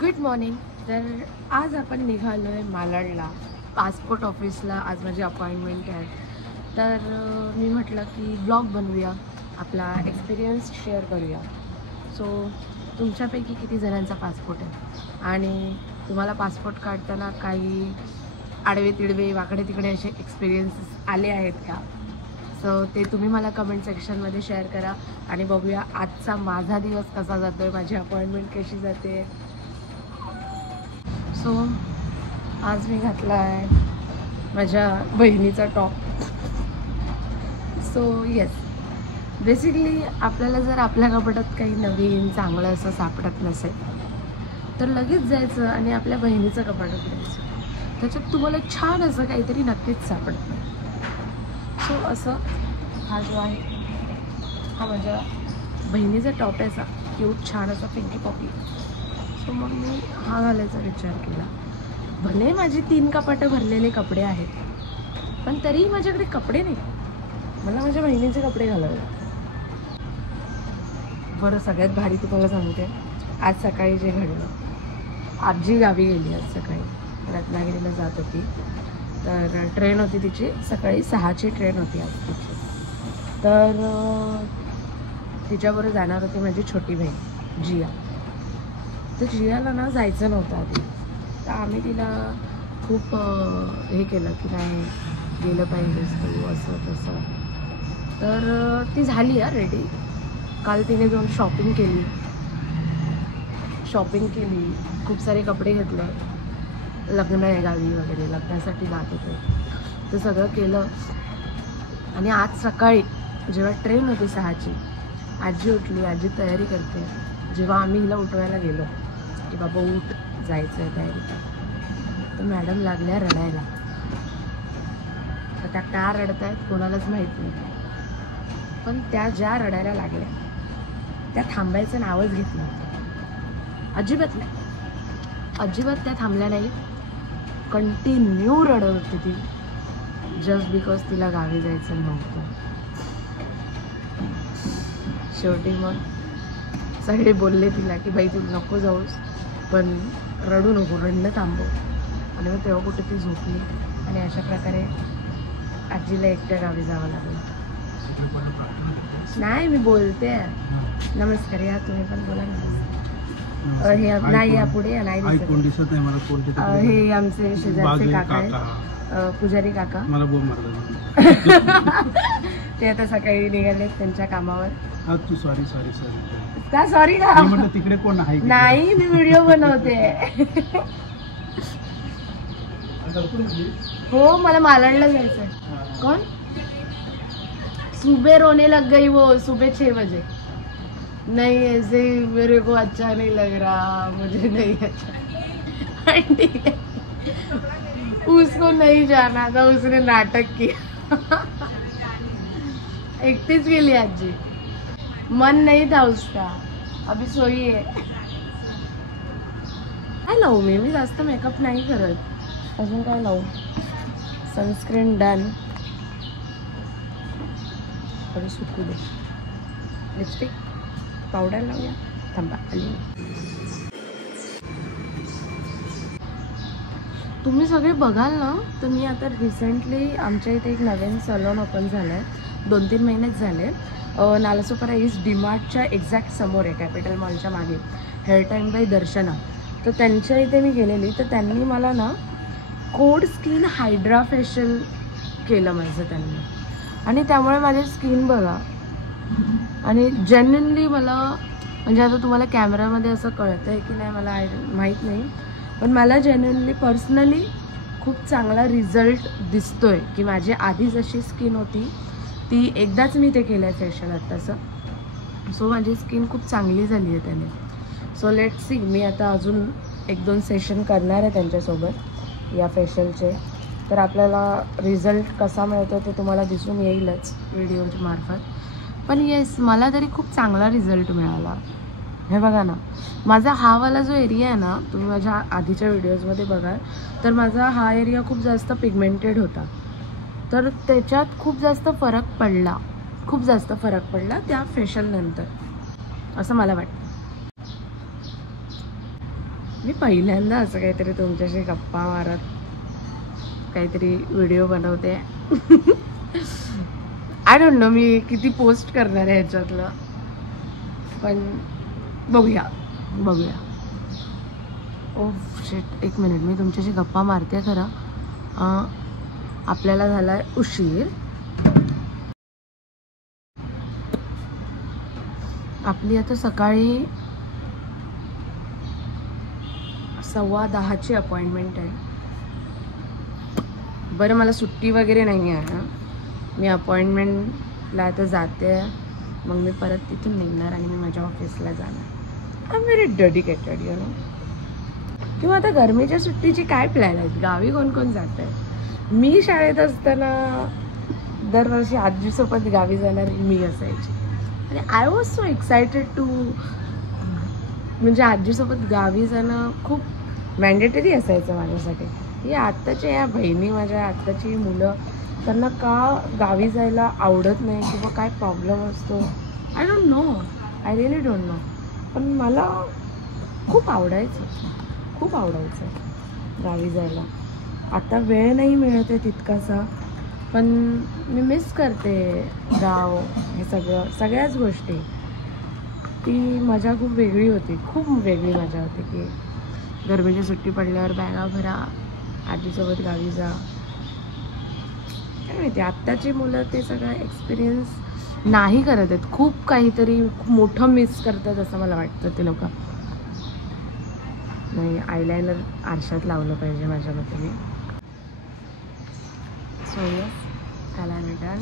Good morning. तर आज आपण निघालो आहे मालाडला, पासपोर्ट ऑफिसला. आज माझी अपॉइंटमेंट आहे. तर मी म्हटलं की ब्लॉग बनवूया, आपला एक्सपिरियन्स शेअर करूया. सो तुमच्यापैकी किती जणांचा पासपोर्ट आहे आणि तुम्हाला पासपोर्ट काढताना काही आडवे तिडवे वाकडे तिकडे असे एक्सपिरियन्सेस आले आहेत का? सो ते तुम्ही मला कमेंट सेक्शनमध्ये शेअर करा आणि बघूया आजचा माझा दिवस कसा जातो आहे, माझी अपॉइंटमेंट कशी जाते. सो आज मी घातला आहे माझ्या बहिणीचा टॉप. सो येस, बेसिकली आपल्याला जर आपल्या कपाटात काही नवीन चांगलं असं सापडत नसेल तर लगेच जायचं आणि आपल्या बहिणीचं कपाट उघडायचं. त्याच्यात तुम्हाला छान असं काहीतरी नक्कीच सापडतं. सो असं हा जो आहे हा माझ्या बहिणीचा टॉप आहे, असा क्यूट छान असा पिंकी पॉपी. सो मग मी हा घालायचा विचार केला. भले माझी 3 कपाटं भरलेले कपडे आहेत, पण तरीही माझ्याकडे कपडे नाही. मला माझ्या बहिणीचे कपडे घालावे. बरं, सगळ्यात भारी तुम्हाला सांगते, आज सकाळी जे घडलं. आजी गावी गेली आज सकाळी, रत्नागिरीला जात होती. तर ट्रेन होती तिची, सकाळी 6ची ट्रेन होती आज तिची. तर तिच्याबरोबर जाणार होती माझी छोटी बहीण जिया. तर जियाला ना जायचं नव्हतं आधी. तर आम्ही तिला खूप हे केलं की नाही गेलं पाहिजेस तू, असं तसं. तर ती झाली रेडी. काल तिने जाऊन शॉपिंग केली, खूप सारे कपडे घेतले. लग्न आहे गावी वगैरे, लग्नासाठी जात होते. ते सगळं केलं. आणि आज सकाळी जेव्हा ट्रेन होती 6ची, आजी उठली, आजी तयारी करते. जेव्हा आम्ही हिला उठवायला गेलो की बाबा उठ, जायचं आहे तयारी, तर मॅडम लागल्या रडायला. तर त्या का रडत आहेत कोणालाच माहीत नाही, पण त्या ज्या रडायला लागल्या त्या थांबायचं नावच घेत नव्हतं. अजिबात नाही, अजिबात त्या थांबल्या नाही. कंटिन्यू रडत होती ती, जस्ट बिकॉज तिला गावी जायचं नव्हतं. शेवटी मग सगळे बोलले तिला की बाई तू नको जाऊस, पण रडू नको, रडणं थांबव. आणि मग तेव्हा कुठे ती झोपली आणि अशा प्रकारे आजीला एकट्या गावी जावं लागलं. नाही, मी बोलते. नमस्कार, या तुम्ही पण बोला ना. हे नाही, या पुढे नाही दिसत आहे मला कोणते. हे आमचे शेजारचे काका आहेत, पुजारी काका. मला बोल मारला. ते आता सकाळी निघाले त्यांच्या कामावर. तू सॉरी का? सॉरी का म्हटलं, तिकडे कोण आहे? नाही, मी व्हिडिओ बनवते. हो, मला मालाडला जायचंय. कोण? सुबह रोने लग गई वो, सुबह 6 बजे. नहीं ऐसे मेरे को अच्छा नहीं लग रहा, मुझे नहीं अच्छा. ठीक है, उसको नहीं जाना था, उसने नाटक किया. एकटीच गेली आजी, मन नहीं था उसका, अभी सोई है. काय लावू मी जास्त मेकअप नाही करत. अजून काय लावू? सनस्क्रीन डन, थोडी सुकू दे. लिपस्टिक पावडर लावूया. थांबा, आली. तुम्ही सगळे बघाल ना, तर मी आता रिसेंटली आमच्या इथे एक नवीन सलून ओपन झालं आहे. 2-3 महिनेच झाले. नालासोपारा ईस्ट डीमार्टच्या एक्झॅक्ट समोर आहे, कॅपिटल मॉलच्या मागे, हेअर टाईम बाय दर्शना. तर त्यांच्या इथे मी गेलेली, तर त्यांनी मला ना कोड स्किन हायड्रा फेशियल केलं माझं त्यांनी. आणि त्यामुळे माझी स्किन बघा, आणि जेन्युइनली मला, म्हणजे आता तुम्हाला कॅमेरामध्ये असं कळतं आहे की नाही मला माहीत नाही, पण मला जेन्युइनली पर्सनली खूप चांगला रिझल्ट दिसतो आहे. की माझी आधी जशी स्किन होती ती, एकदाच मी ते केलं आहे फेशियल आत्ताचं. सो माझी स्किन खूप चांगली झाली आहे त्याने. सो लेट सी, मी आता अजून 1-2 सेशन करणार आहे त्यांच्यासोबत या फेशियलचे. तर आपल्याला रिझल्ट कसा मिळतो ते तुम्हाला दिसून येईलच व्हिडिओच्या मार्फत. पण येस, मला तरी खूप चांगला रिझल्ट मिळाला. हे बघा ना, माझा हा वाला जो एरिया आहे ना, तुम्ही माझ्या आधीच्या व्हिडिओजमध्ये बघाल तर माझा हा एरिया खूप जास्त पिगमेंटेड होता. तर त्याच्यात खूप जास्त फरक पडला त्या फेशियलनंतर, असं मला वाटतं. मी पहिल्यांदा असं काहीतरी तुमच्याशी गप्पा मारत काहीतरी व्हिडिओ बनवते. आय डोंट नो मी किती पोस्ट करणार आहे ह्याच्यातलं, पण बघूया. ओ शिट, एक मिनिट, मी तुमच्याशी गप्पा मारते खरं. आपल्याला झाला उशीर. आपली आता सकाळी 10:15ची अपॉइंटमेंट आहे. बरं, मला सुट्टी वगैरे नाही आहे. मी अपॉइंटमेंटला आता जाते, मग मी परत तिथून निघणार आणि मी माझ्या ऑफिसला जाणार. I am very dedicated you know. किंवा आता गरमीच्या सुट्टीची काय प्लॅन आहेत? गावी कोण कोण जात आहे? मी शाळेत असताना दरवर्षी आजीसोबत गावी जाणार मी असायची आणि I was so excited to, म्हणजे आजीसोबत गावी जाणं खूप मॅन्डेटरी असायचं माझ्यासाठी. ही आत्ताच्या या बहिणी, माझ्या आत्ताची मुलं, त्यांना का गावी जायला आवडत नाही किंवा काय प्रॉब्लेम असतो I don't know, I really don't know. पण मला खूप आवडायचं गावी जायला. आता वेळ नाही मिळत आहे तितकासा, पण मी मिस करते गाव, हे सगळ्याच गोष्टी. ती मजा खूप वेगळी होती, खूप वेगळी मजा होती की गरमीची सुट्टी पडल्यावर बॅगा भरा, आजीसोबत गावी जा. काय माहिती आत्ताची मुलं ते सगळं एक्सपिरियन्स नाही करत आहेत. खूप काहीतरी मोठं मिस करतात असं मला वाटतं ते लोक. नाही, आयलायनर आरशात लावलं पाहिजे माझ्या मते मी. सो यस, त्याला मी डन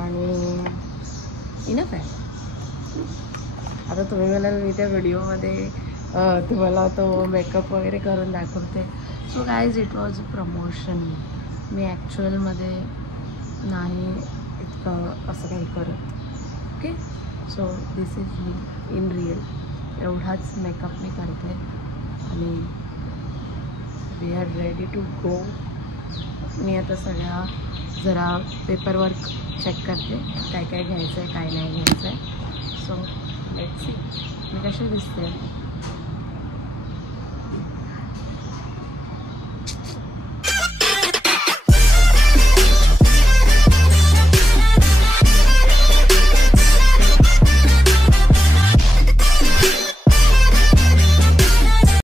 आणि इनफ आहे. आता तुम्ही मला मी त्या व्हिडिओमध्ये तुम्हाला तो मेकअप वगैरे करून दाखवते. So guys, it was a promotion. मी ॲक्च्युअलमध्ये नाही इतकं असं काही करत. Okay, so this is me in real. एवढाच मेकअप मी करते आणि we are ready to go. मी आता सगळ्या जरा पेपरवर्क चेक करते, काय काय घ्यायचं आहे काय नाही घ्यायचं आहे. सो लेट्स सी मी कशी दिसते.